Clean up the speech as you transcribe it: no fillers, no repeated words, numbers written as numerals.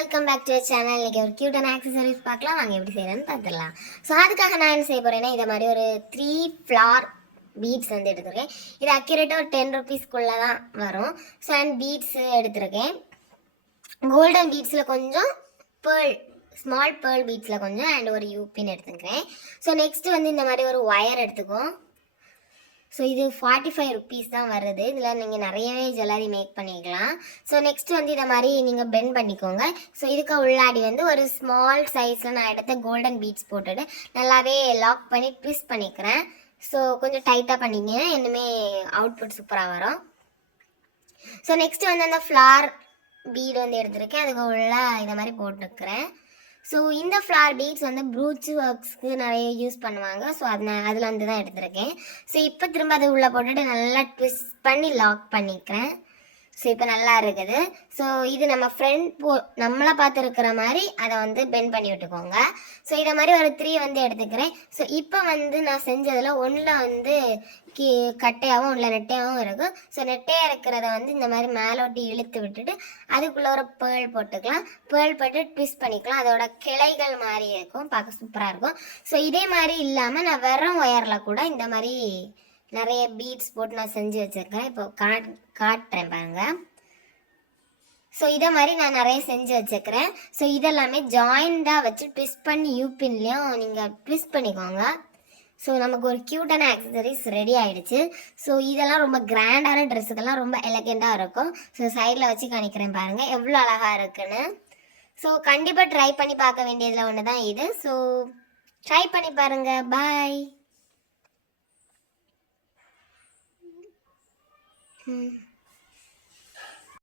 Welcome back to channel. இன்னைக்கு ஒரு கியூட்டான accessories பார்க்கலாம். வாங்க எப்படி செய்யறேன்னு பார்த்துடலாம். ஸோ அதுக்காக நான் என்ன செய்ய போறேன்னா, இதை மாதிரி ஒரு 3 ஃப்ளார் பீட்ஸ் வந்து எடுத்துருக்கேன். இது அக்யூரேட்டாக ஒரு 10 ருபீஸ்க்குள்ளே தான் வரும். ஸோ அண்ட் பீட்ஸ் எடுத்துருக்கேன். கோல்டன் பீட்ஸில் கொஞ்சம், பேர்ல் ஸ்மால் பேர்ல் பீட்ஸில் கொஞ்சம் அண்ட் ஒரு யூபின் எடுத்துக்கிறேன். ஸோ நெக்ஸ்ட்டு வந்து இந்த மாதிரி ஒரு ஒயர் எடுத்துக்கும். ஸோ இது 45 ருபீஸ் தான் வருது. இதில் நீங்கள் நிறையவே ஜுவல்லரி மேக் பண்ணிக்கலாம். ஸோ நெக்ஸ்ட் வந்து இதை மாதிரி நீங்கள் பெண்ட் பண்ணிக்கோங்க. ஸோ இதுக்கு உள்ளாடி வந்து ஒரு ஸ்மால் சைஸில் நான் எடுத்த கோல்டன் பீட்ஸ் போட்டுட்டு நல்லாவே லாக் பண்ணி ட்விஸ்ட் பண்ணிக்கிறேன். ஸோ கொஞ்சம் டைட்டாக பண்ணிங்கன்னா இன்னுமே அவுட்புட் சூப்பராக வரும். ஸோ நெக்ஸ்ட் வந்து அந்த ஃப்ளார் பீடு வந்து எடுத்துருக்கேன். அதுக்கு உள்ள இதை மாதிரி போட்டுக்கிறேன். ஸோ இந்த ஃப்ளார் பீட்ஸ் வந்து ப்ரூச் ஒர்க்ஸ்க்கு நிறைய யூஸ் பண்ணுவாங்க. ஸோ அதில் வந்து தான் எடுத்திருக்கேன். ஸோ இப்போ திரும்ப அதை உள்ளே போட்டுட்டு நல்லா ட்விஸ்ட் பண்ணி லாக் பண்ணிக்கிறேன். ஸோ இப்போ நல்லா இருக்குது. ஸோ இது நம்ம நம்மளை பார்த்து இருக்கிற மாதிரி அதை வந்து பெண்ட் பண்ணி விட்டுக்கோங்க. ஸோ இதை மாதிரி ஒரு 3 வந்து எடுத்துக்கிறேன். ஸோ இப்போ வந்து நான் செஞ்சதில் ஒன்றில் வந்து கட்டையாகவும் ஒன்றில் நெட்டையாகவும் இருக்கும். ஸோ நெட்டையாக இருக்கிறத வந்து இந்த மாதிரி மேலோட்டி இழுத்து விட்டுட்டு அதுக்குள்ளே ஒரு பேர்ல் போட்டுக்கலாம். பேர்ல் போட்டு ட்விஸ்ட் பண்ணிக்கலாம். அதோட கிளைகள் மாதிரி இருக்கும், பார்க்க சூப்பராக இருக்கும். ஸோ இதே மாதிரி இல்லாமல் நான் வெறும் ஒயரில் கூட இந்த மாதிரி நிறைய பீட்ஸ் போட்டு நான் செஞ்சு வச்சுருக்கேன். இப்போ காட்டுறேன் பாருங்க. ஸோ இதை மாதிரி நான் நிறைய செஞ்சு வச்சுக்கிறேன். ஸோ இதெல்லாமே ஜாயிண்டாக வச்சு ட்விஸ்ட் பண்ணி யூபின்லேயும் நீங்கள் ட்விஸ்ட் பண்ணிக்கோங்க. ஸோ நமக்கு ஒரு க்யூட்டான ஆக்சசரிஸ் ரெடி ஆகிடுச்சு. ஸோ இதெல்லாம் ரொம்ப கிராண்டான ட்ரெஸ்ஸுக்கெல்லாம் ரொம்ப எலகெண்ட்டாக இருக்கும். ஸோ சைடில் வச்சு காணிக்கிறேன் பாருங்கள் எவ்வளோ அழகாக இருக்குன்னு. ஸோ கண்டிப்பாக ட்ரை பண்ணி பார்க்க வேண்டியதில் ஒன்று தான் இது. ஸோ ட்ரை பண்ணி பாருங்கள். பாய்.